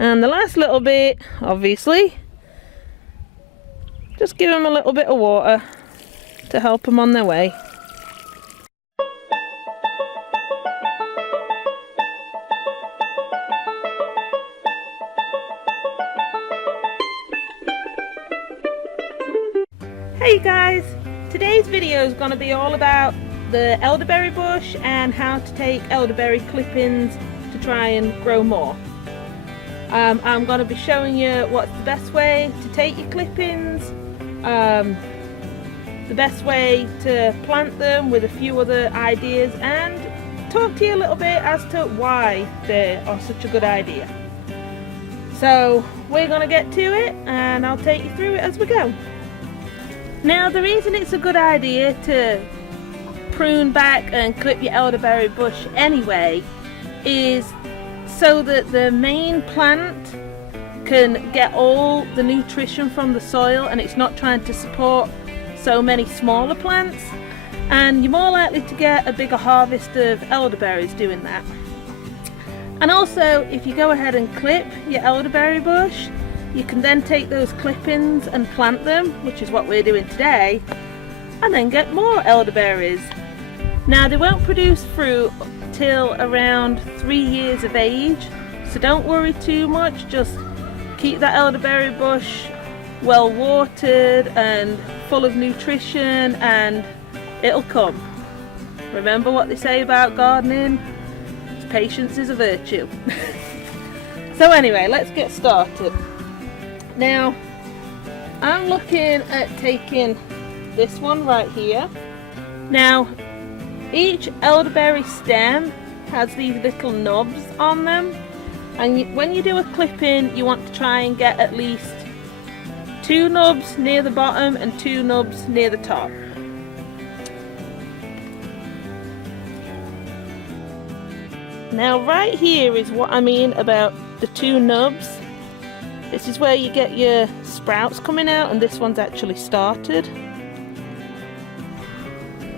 And the last little bit, obviously, just give them a little bit of water to help them on their way. Hey guys, today's video is going to be all about the elderberry bush and how to take elderberry clippings to try and grow more. I'm going to be showing you what's the best way to take your clippings, the best way to plant them with a few other ideas, and talk to you a little bit as to why they are such a good idea. So we're going to get to it and I'll take you through it as we go. Now, the reason it's a good idea to prune back and clip your elderberry bush anyway is so that the main plant can get all the nutrition from the soil and it's not trying to support so many smaller plants, and you're more likely to get a bigger harvest of elderberries doing that. And also, if you go ahead and clip your elderberry bush, you can then take those clippings and plant them, which is what we're doing today, and then get more elderberries. Now, they won't produce fruit till around 3 years of age, so don't worry too much. Just keep that elderberry bush well watered and full of nutrition and it'll come. Remember what they say about gardening? Patience is a virtue. So anyway, let's get started. Now, I'm looking at taking this one right here. Now, each elderberry stem has these little knobs on them, and when you do a clipping, you want to try and get at least 2 knobs near the bottom and 2 knobs near the top. Now, right here is what I mean about the 2 knobs. This is where you get your sprouts coming out, and this one's actually started.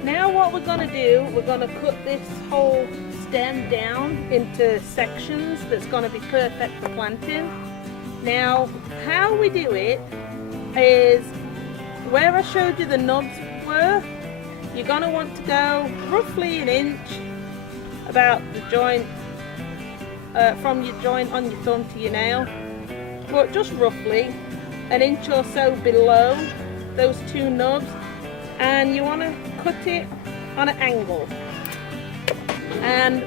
Now what we're going to do, we're going to cut this whole stem down into sections that's going to be perfect for planting. Now, how we do it is, where I showed you the knobs were, you're going to want to go roughly 1 inch about the joint, from your joint on your thumb to your nail, but just roughly 1 inch or so below those 2 knobs, and you want to cut it on an angle. And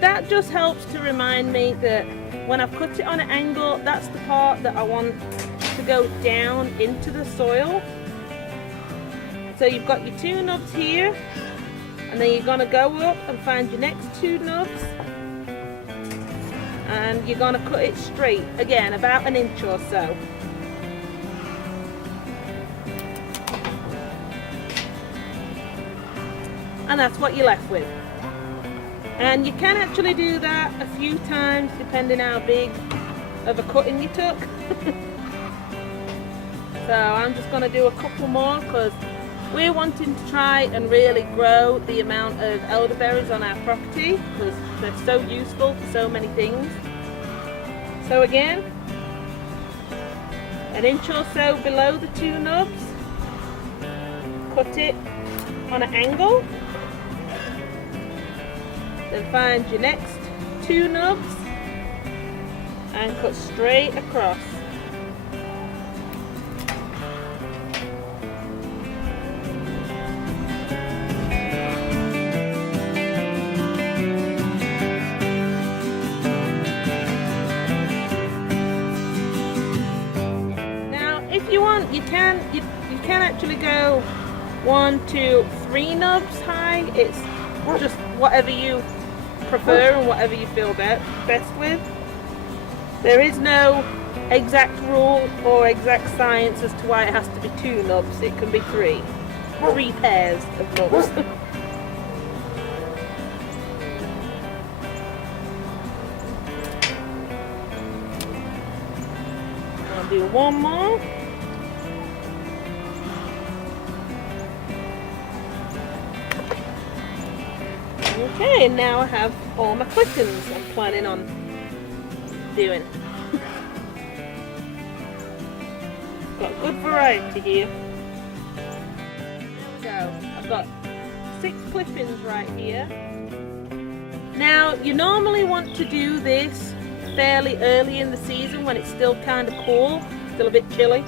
that just helps to remind me that when I've cut it on an angle, that's the part that I want to go down into the soil. So you've got your 2 knobs here, and then you're going to go up and find your next 2 knobs, and you're going to cut it straight again about 1 inch or so. And that's what you're left with. And you can actually do that a few times depending how big of a cutting you took. So I'm just going to do a couple more because we're wanting to try and really grow the amount of elderberries on our property because they're so useful for so many things. So again, 1 inch or so below the 2 knobs, cut it on an angle, then find your next 2 knobs and cut straight across. If you want, you can actually go 1, 2, 3 knobs high. It's just whatever you prefer and whatever you feel best with. There is no exact rule or exact science as to why it has to be 2 knobs. It can be 3 pairs of knobs. I'll do 1 more. Okay, and now I have all my clippings I'm planning on doing. got a good variety here. So I've got 6 clippings right here. Now you normally want to do this fairly early in the season when it's still kind of cool, still a bit chilly,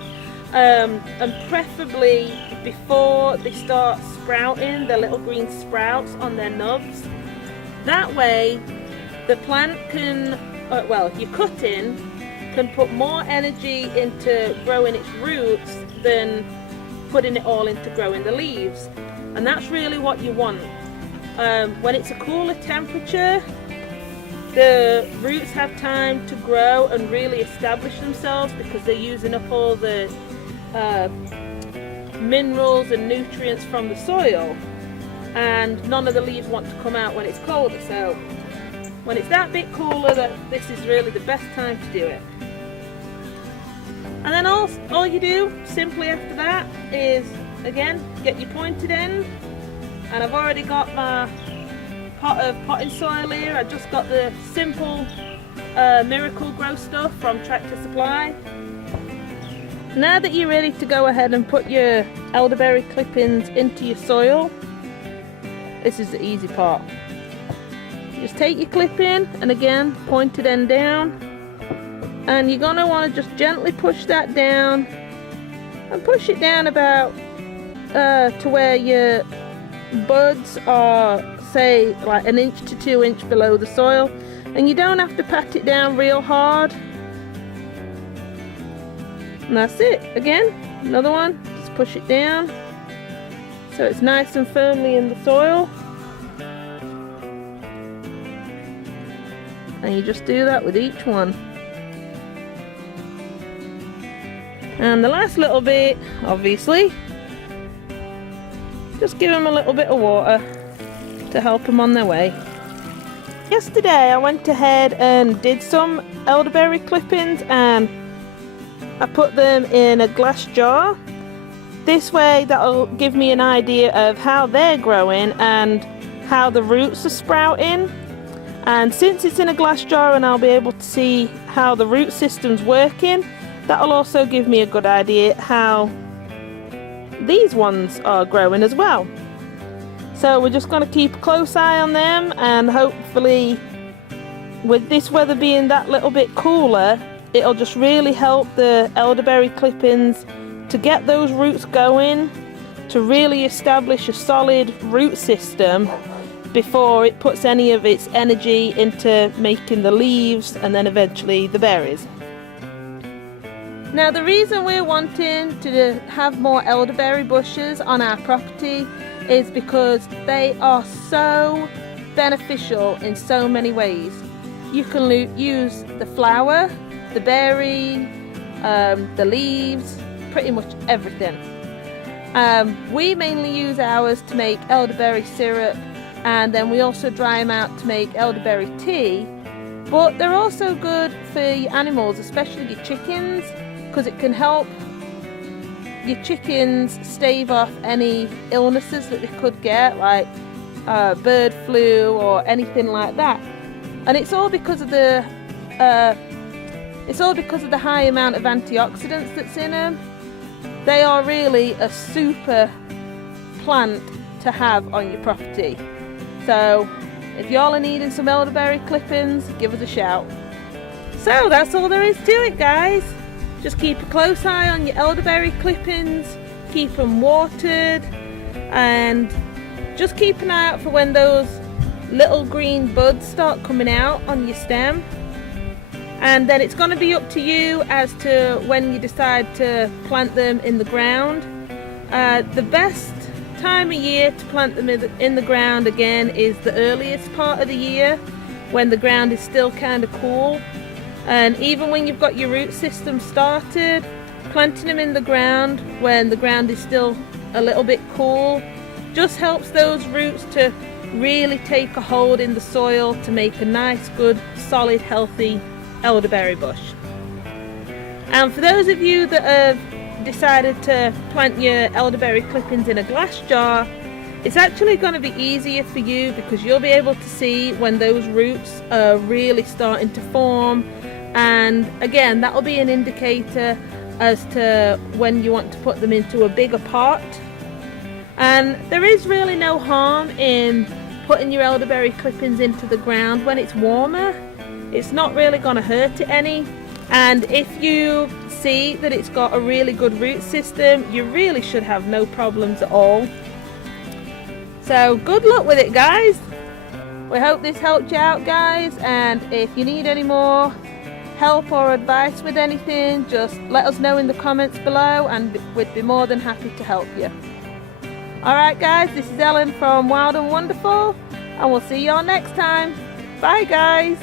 and preferably before they start sprouting their little green sprouts on their nubs. That way the plant can, well, your cutting can put more energy into growing its roots than putting it all into growing the leaves, and that's really what you want. When it's a cooler temperature, the roots have time to grow and really establish themselves because they're using up all the minerals and nutrients from the soil, and none of the leaves want to come out when it's colder. So when it's that bit cooler, this is really the best time to do it. And then all you do simply after that is, again, get your pointed end. And I've already got my pot of potting soil here. I just got the simple Miracle Grow stuff from Tractor Supply. Now that you're ready to go ahead and put your elderberry clippings into your soil, this is the easy part. Just take your clipping, and again, pointed end down, and you're gonna want to just gently push that down, and push it down about to where your buds are, say, like 1 inch to 2 inch below the soil, and you don't have to pat it down real hard. And that's it. Again, another one, just push it down so it's nice and firmly in the soil, and you just do that with each one. And the last little bit, obviously, just give them a little bit of water to help them on their way. Yesterday I went ahead and did some elderberry clippings, and I put them in a glass jar. This way that'll give me an idea of how they're growing and how the roots are sprouting. And since it's in a glass jar and I'll be able to see how the root system's working, that'll also give me a good idea how these ones are growing as well. So we're just going to keep a close eye on them, and hopefully with this weather being that little bit cooler, it'll just really help the elderberry clippings to get those roots going, to really establish a solid root system before it puts any of its energy into making the leaves and then eventually the berries. Now the reason we're wanting to have more elderberry bushes on our property is because they are so beneficial in so many ways. You can use the flower, the berry, the leaves, pretty much everything. We mainly use ours to make elderberry syrup, and then we also dry them out to make elderberry tea, but they're also good for your animals, especially your chickens, because it can help your chickens stave off any illnesses that they could get, like bird flu or anything like that. And it's all because of the high amount of antioxidants that's in them. They are really a super plant to have on your property. So if y'all are needing some elderberry clippings, give us a shout. So that's all there is to it, guys. Just keep a close eye on your elderberry clippings, keep them watered, and just keep an eye out for when those little green buds start coming out on your stem. And then it's going to be up to you as to when you decide to plant them in the ground. The best time of year to plant them in the ground, again, is the earliest part of the year when the ground is still kind of cool. And even when you've got your root system started, planting them in the ground when the ground is still a little bit cool just helps those roots to really take a hold in the soil to make a nice, good, solid, healthy elderberry bush. And for those of you that have decided to plant your elderberry clippings in a glass jar, it's actually going to be easier for you because you'll be able to see when those roots are really starting to form, and again, that will be an indicator as to when you want to put them into a bigger pot. And there is really no harm in putting your elderberry clippings into the ground when it's warmer. It's not really going to hurt it any. And if you see that it's got a really good root system, you really should have no problems at all. So good luck with it, guys. We hope this helped you out, guys, and if you need any more help or advice with anything, just let us know in the comments below and we'd be more than happy to help you. Alright guys, this is Ellen from Wild and Wonderful, and we'll see you all next time. Bye guys.